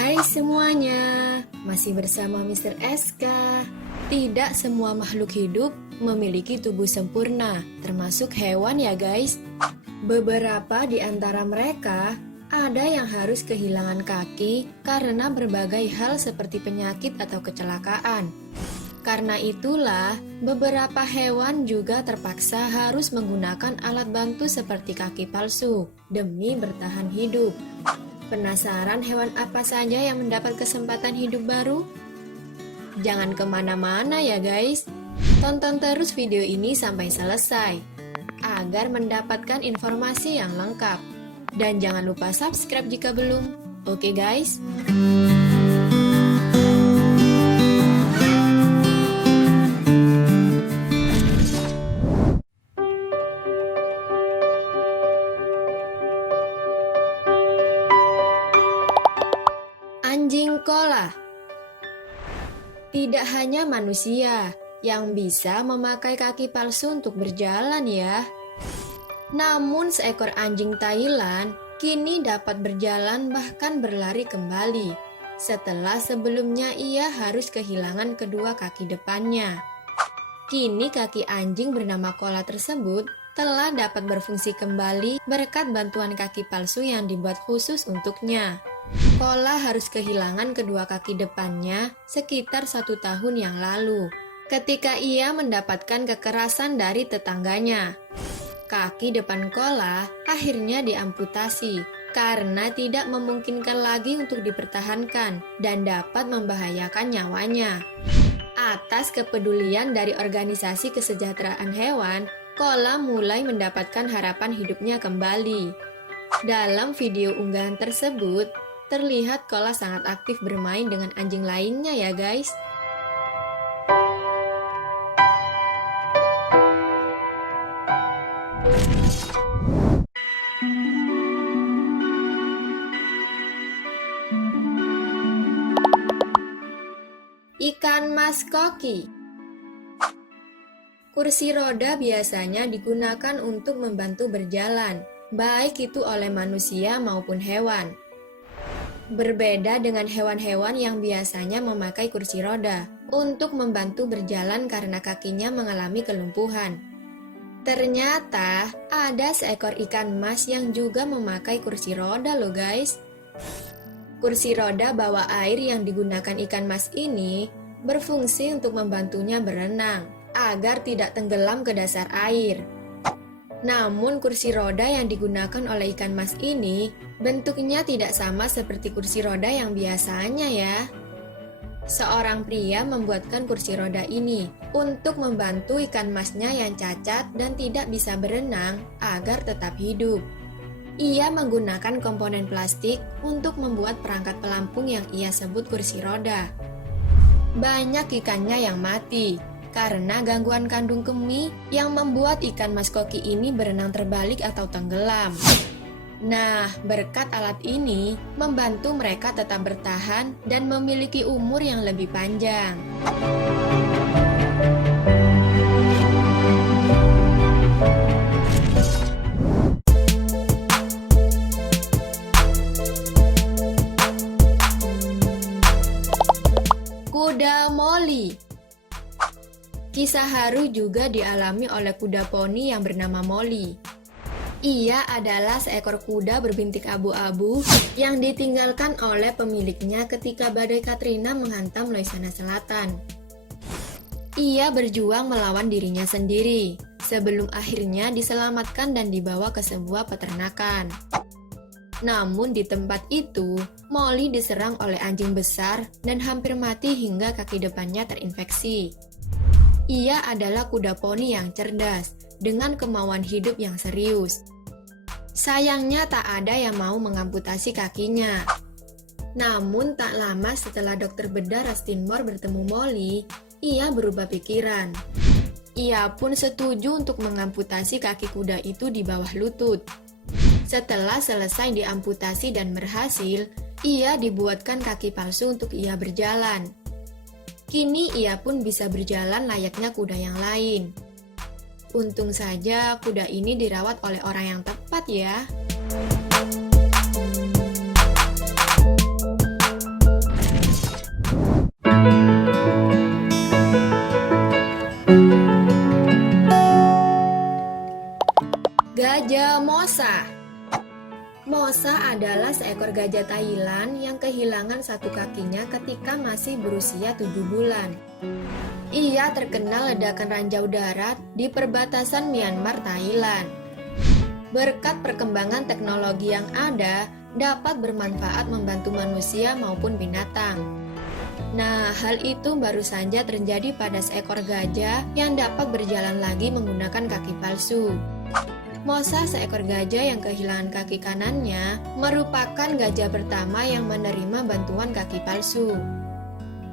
Hai semuanya, masih bersama Mr. SK. Tidak semua makhluk hidup memiliki tubuh sempurna, termasuk hewan ya guys. Beberapa di antara mereka ada yang harus kehilangan kaki karena berbagai hal seperti penyakit atau kecelakaan. Karena itulah, beberapa hewan juga terpaksa harus menggunakan alat bantu seperti kaki palsu demi bertahan hidup. Penasaran hewan apa saja yang mendapat kesempatan hidup baru? Jangan kemana-mana ya guys. Tonton terus video ini sampai selesai agar mendapatkan informasi yang lengkap. Dan jangan lupa subscribe jika belum. Oke guys? Anjing koala. Tidak hanya manusia yang bisa memakai kaki palsu untuk berjalan ya. Namun seekor anjing Thailand kini dapat berjalan bahkan berlari kembali setelah sebelumnya ia harus kehilangan kedua kaki depannya. Kini kaki anjing bernama koala tersebut telah dapat berfungsi kembali berkat bantuan kaki palsu yang dibuat khusus untuknya. Koala harus kehilangan kedua kaki depannya sekitar 1 tahun yang lalu, ketika ia mendapatkan kekerasan dari tetangganya. Kaki depan koala akhirnya diamputasi karena tidak memungkinkan lagi untuk dipertahankan dan dapat membahayakan nyawanya. Atas kepedulian dari organisasi kesejahteraan hewan, koala mulai mendapatkan harapan hidupnya kembali. Dalam video unggahan tersebut, terlihat koala sangat aktif bermain dengan anjing lainnya ya guys. Ikan mas koki. Kursi roda biasanya digunakan untuk membantu berjalan, baik itu oleh manusia maupun hewan. Berbeda dengan hewan-hewan yang biasanya memakai kursi roda untuk membantu berjalan karena kakinya mengalami kelumpuhan. Ternyata ada seekor ikan mas yang juga memakai kursi roda loh guys. Kursi roda bawah air yang digunakan ikan mas ini berfungsi untuk membantunya berenang agar tidak tenggelam ke dasar air. Namun kursi roda yang digunakan oleh ikan mas ini bentuknya tidak sama seperti kursi roda yang biasanya ya. Seorang pria membuatkan kursi roda ini untuk membantu ikan masnya yang cacat dan tidak bisa berenang agar tetap hidup. Ia menggunakan komponen plastik untuk membuat perangkat pelampung yang ia sebut kursi roda. Banyak ikannya yang mati karena gangguan kandung kemih yang membuat ikan mas koki ini berenang terbalik atau tenggelam. Nah, berkat alat ini membantu mereka tetap bertahan dan memiliki umur yang lebih panjang. Kuda Molly. Kisah haru juga dialami oleh kuda poni yang bernama Molly. Ia adalah seekor kuda berbintik abu-abu yang ditinggalkan oleh pemiliknya ketika badai Katrina menghantam Louisiana Selatan. Ia berjuang melawan dirinya sendiri sebelum akhirnya diselamatkan dan dibawa ke sebuah peternakan. Namun di tempat itu, Molly diserang oleh anjing besar dan hampir mati hingga kaki depannya terinfeksi. Ia adalah kuda poni yang cerdas, dengan kemauan hidup yang serius. Sayangnya tak ada yang mau mengamputasi kakinya. Namun tak lama setelah dokter bedah Rustin Moore bertemu Molly, ia berubah pikiran. Ia pun setuju untuk mengamputasi kaki kuda itu di bawah lutut. Setelah selesai diamputasi dan berhasil, ia dibuatkan kaki palsu untuk ia berjalan. Kini ia pun bisa berjalan layaknya kuda yang lain. Untung saja kuda ini dirawat oleh orang yang tepat ya. Mosa adalah seekor gajah Thailand yang kehilangan satu kakinya ketika masih berusia 7 bulan. Ia terkena ledakan ranjau darat di perbatasan Myanmar, Thailand. Berkat perkembangan teknologi yang ada, dapat bermanfaat membantu manusia maupun binatang. Nah, hal itu baru saja terjadi pada seekor gajah yang dapat berjalan lagi menggunakan kaki palsu. Mosa, seekor gajah yang kehilangan kaki kanannya, merupakan gajah pertama yang menerima bantuan kaki palsu.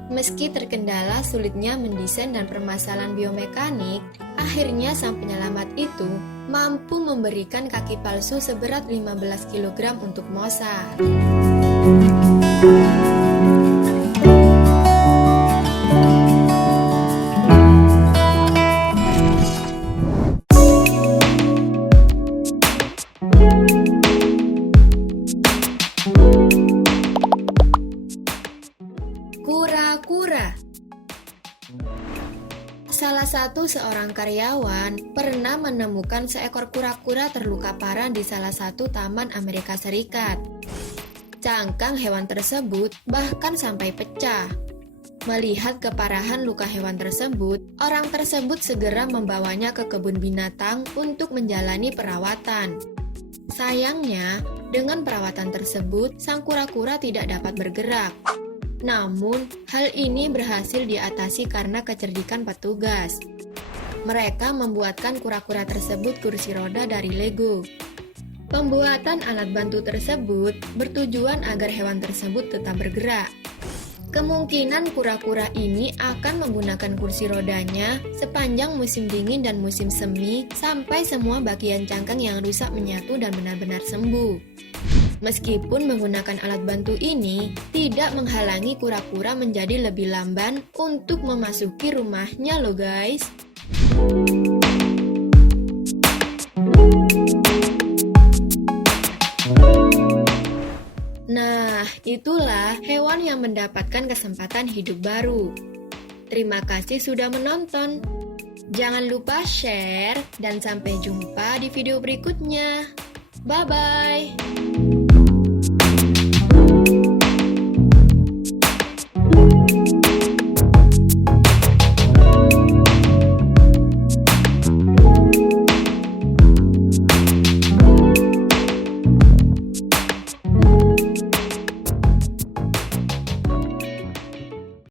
Meski terkendala sulitnya mendesain dan permasalahan biomekanik, akhirnya sang penyelamat itu mampu memberikan kaki palsu seberat 15 kg untuk Mosa. Kura-kura. Salah satu seorang karyawan pernah menemukan seekor kura-kura terluka parah di salah satu taman Amerika Serikat. Cangkang hewan tersebut bahkan sampai pecah. Melihat keparahan luka hewan tersebut, orang tersebut segera membawanya ke kebun binatang untuk menjalani perawatan. Sayangnya, dengan perawatan tersebut, sang kura-kura tidak dapat bergerak. Namun, hal ini berhasil diatasi karena kecerdikan petugas. Mereka membuatkan kura-kura tersebut kursi roda dari Lego. Pembuatan alat bantu tersebut bertujuan agar hewan tersebut tetap bergerak. Kemungkinan kura-kura ini akan menggunakan kursi rodanya sepanjang musim dingin dan musim semi sampai semua bagian cangkang yang rusak menyatu dan benar-benar sembuh. Meskipun menggunakan alat bantu ini tidak menghalangi kura-kura menjadi lebih lamban untuk memasuki rumahnya loh guys. Nah, itulah hewan yang mendapatkan kesempatan hidup baru. Terima kasih sudah menonton. Jangan lupa share dan sampai jumpa di video berikutnya. Bye-bye.